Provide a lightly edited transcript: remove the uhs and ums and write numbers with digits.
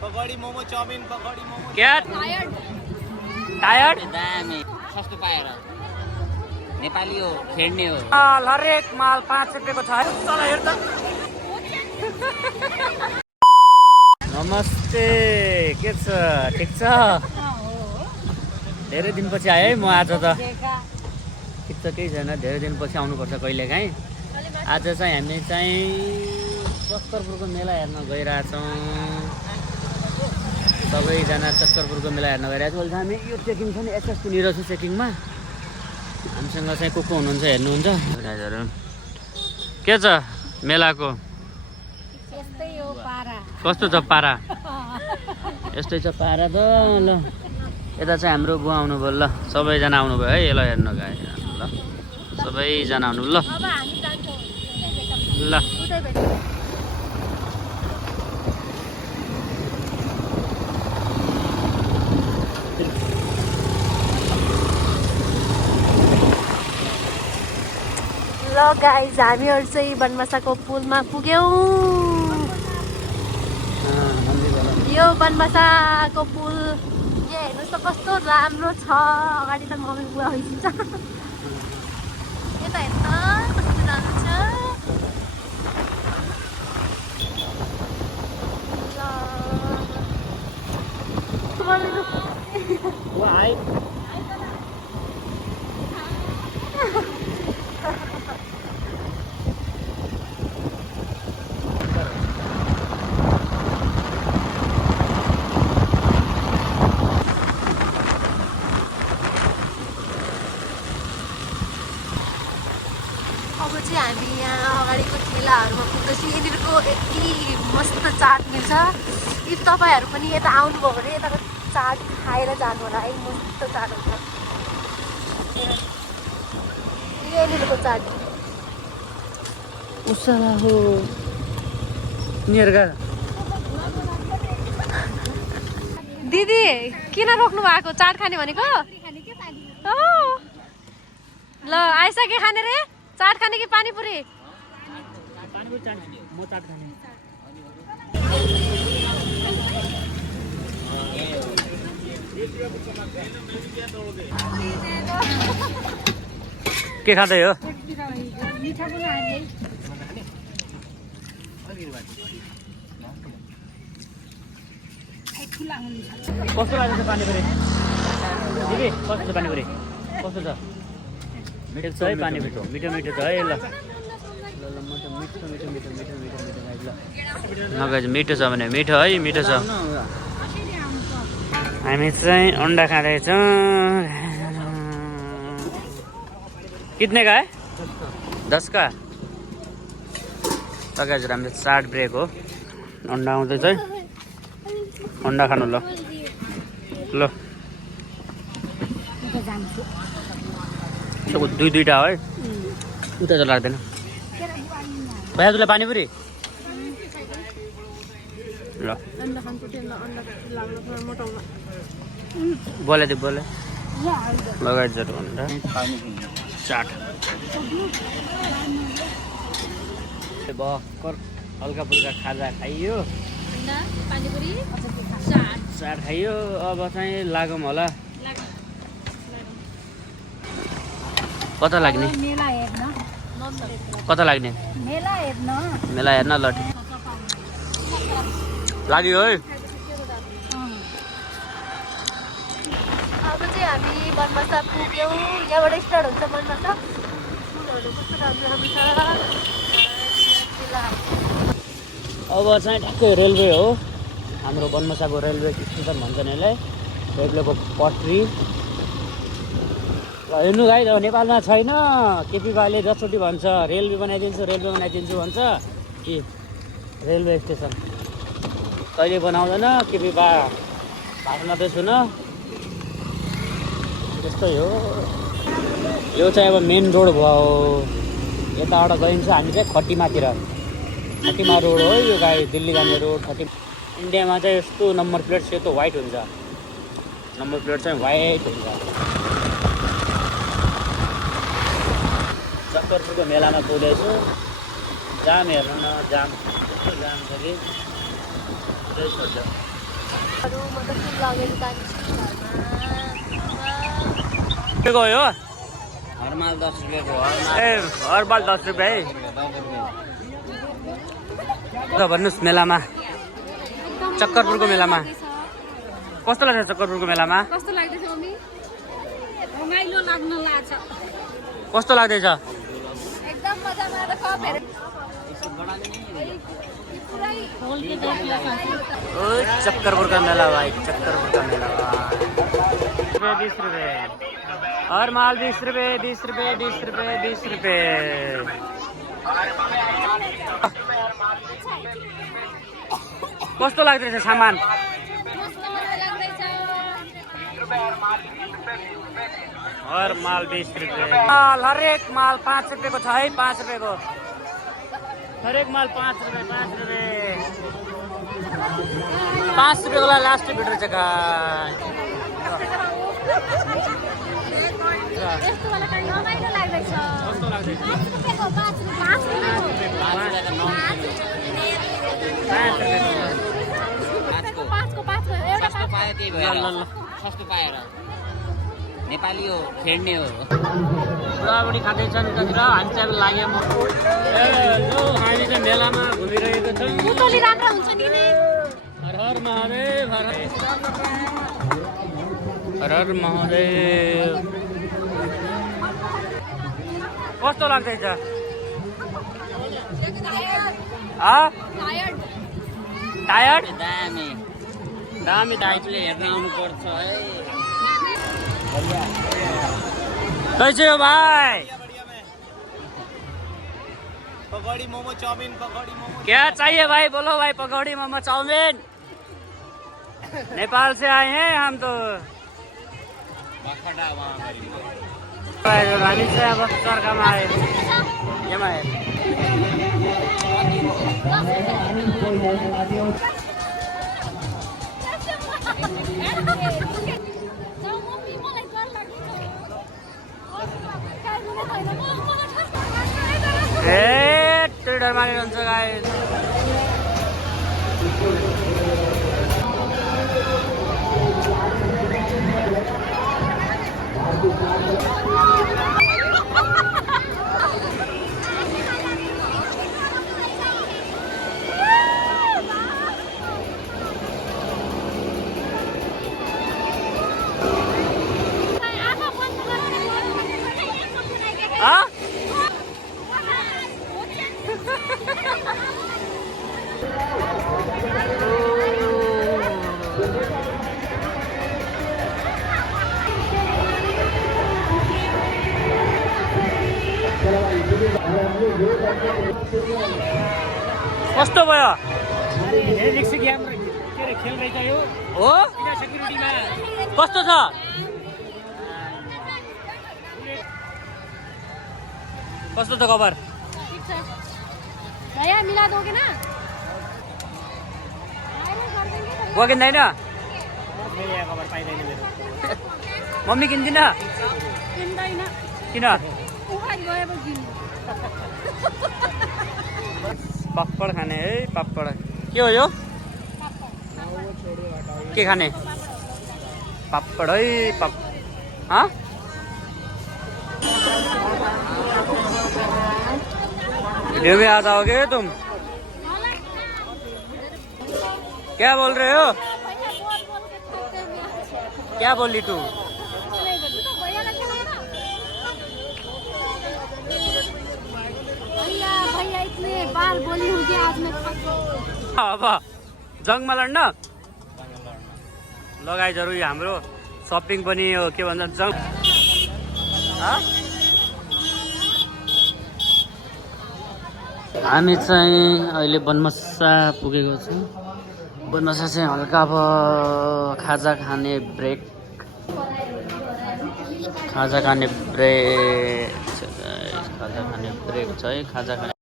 पकौड़ी momo chowmein पकौड़ी मोमो क्या tired दामी सस्तो पाएर नेपाली हो खेड्ने हो हरेक माल 5 रुपियाँको छ है चल हेर त नमस्ते के छ ठिक छ धेरै दिनपछि आए म आज त ठिक छ केही छैन धेरै दिनपछि आउनुपर्छ कहिलेकाहीँ आज चाहिँ हामी चाहिँ चक्करपुरको मेला हेर्न गइरहेछौँ सबैजना चक्करपुरको मेला हेर्न गइरहेछौँ अहिले हामी यो चेकिङ छ नि एसएसको निरज चेकिङमा हामीसँग चाहिँ को हुनुहुन्छ हेर्नुहुन्छ दाइजहरू के छ मेलाको कस्तो छ पारा यस्तै छ पारा त ल यता चाहिँ हाम्रो बुवा आउनुभयो ल सबैजना आउनुभयो है यसलाई हेर्नु गए ल सबैजना आउनु ल ल ल गाइज हामीहरू चाहिँ बनमासाको पुलमा पुग्यौँ यो बनमासाको पुल यहाँ हेर्नुहोस् त कस्तो राम्रो छ अगाडि त मम्मी बुवा भइदिन्छ यता हेर्नु त कस्तो राम्रो छ अब चाहिँ हामी यहाँ अगाडिको ठेलाहरूमा पुग्दैछौँ यहाँनिरको यति मस्त चाट मिल्छ इफ तपाईँहरू पनि यता आउनुभयो भने यताको चाट खाएर जानु होला है मस्त चाट हुन्छ यहाँनिरको चाट उसला हो नियरगा दिदी किन रोक्नु भएको चाट खाने भनेको ल आइसके खाने रे चाट खाने कि पानीपुरी म चाट खाने के खाँदै हो कस्तो लाग्छ पानीपुरी दिदी कस्तो छ पानीपुरी कस्तो छ मिठो छ है पानीपुरी मिठो मिठो छ है ल नगाइज मिठो छ भने मिठो है मिठो छ हामी चाहिँ अन्डा खाँदैछौँ कितने का है 10 का लगाइज हाम्रो चाट ब्रेक हो अन्डा आउँदैछ है अन्डा खानु ल ल दुईटा है उता त लाग्दैन भइहाल्छ तुलाई पानीपुरी ल बोले दे बोले लगाइदिन्छ अन्डा चाट भर्खर हल्का फुल्का खाजा खाइयो चाट खाइयो अब चाहिँ लागौँ होला कता लाग्ने कता लाग्ने मेला हेर्न ल लाग्यो है अब चाहिँ हामी बनमासा पुग्यौँ यहाँबाट स्टार्ट हुन्छ बनमासा फुलहरू कस्तो राम्रो राम्रो छ अब चाहिँ ठ्याक्कै रेलवे हो हाम्रो बनमासाको रेलवे स्टेसन भन्छन् यसलाई रेलवेको पटरी ल हेर्नु गाई नेपालमा छैन केपी बाले जसचोटि भन्छ रेलवे बनाइदिन्छु भन्छ कि रेलवे स्टेसन कहिले बनाउँदैन केपी बा भाषण मात्रै सुन त्यस्तै हो यो चाहिँ अब मेन रोड भयो यताबाट गइन्छ हामी चाहिँ खटिमातिर खटिमा रोड हो यो गाई दिल्ली जाने रोड इन्डियामा चाहिँ यस्तो नम्बर प्लेट सेतो वाइट हुन्छ नम्बर प्लेट चाहिँ वाइट हुन्छ चक्करपुरको मेलामा पुग्दैछु जाम हेर्नु न जाम कस्तो जाम छ कि त फुल लगेर जान्छु के गयो हरमाल 10 रुपियाँको ए हरबाल 10 रुपियाँ है ल भन्नुहोस् मेलामा चक्करपुरको मेलामा कस्तो लाग्छ चक्करपुरको मेलामा कस्तो लाग्दैछ मम्मी रमाइलो लाग्न लाग्छ कस्तो लाग्दैछ एकदम मजा आएर कफेर ओ चक्करपुर का मेला भाई चक्करपुर का मेला 20 रुपये हर माल 20 रुपये 20 रुपये 20 रुपये 20 रुपये कस्तो लाग्दैछ सामान हर माल 20 रुपये हरेक माल 5 रुपये को छ है 5 रुपये को हरेक माल 5 रुपये 5 रुपये 5 रुपये को लास्ट भिडियो छ यस्तो वाला चाहिँ रमाइलो लाग्दैछ कस्तो लाग्दैछ 5 रुपैयाँको 5 रुपैयाँको 5 को 5 एउटा सस्तो पायो त्यही भएर सस्तो पाएर नेपाली हो खेड्ने हो बुढाबुढी खाँदैछन् उतातिर हामी चाहिँ अब लाग्यौँ हामी चाहिँ मेलामा घुमिरहेको छौँ मुटोली राम्रो हुन्छ नि हर हर महादेव हर हर महादेव कस्तो लाग्दैछ टायर्ड दामी दामी दाइले हेर्न आउनुपर्छ है कैसे हो भाई पकौड़ी मोमो चाउमीन पकौड़ी मोमो क्या चाहिए भाई बोलो भाई पकौड़ी मोमो चाउमीन नेपाल से आए हैं हम तो बखडा वहाँ हामी चाहिँ अब सरकामा आए यहाँ आए ए त्यो डर मानिरहन्छ गाइस कस्तो भयो हो कस्तो छ कस्तो छ खबर भैया मिला दोगे ना किन्दैन मम्मी किन्दिन किन्दैन किन उखाइ गएपछि पापड खाने है पापड के हो यो के खाने पापड है वीडियो में आ जाओगे तुम क्या बोल रहे हो क्या बोली तू भैया इतने बार बोली हूँ कि आज मैं अब जङ्गमा लड्न लगाइजहरू हाम्रो सपिङ पनि हो के भन्छ जङ हामी चाहिँ अहिले बनमस्सा पुगेको छौँ बनमस्सा चाहिँ हल्का अब खाजा खाने ब्रेक खाजा खाने ब्रेक छ है खाजा खाने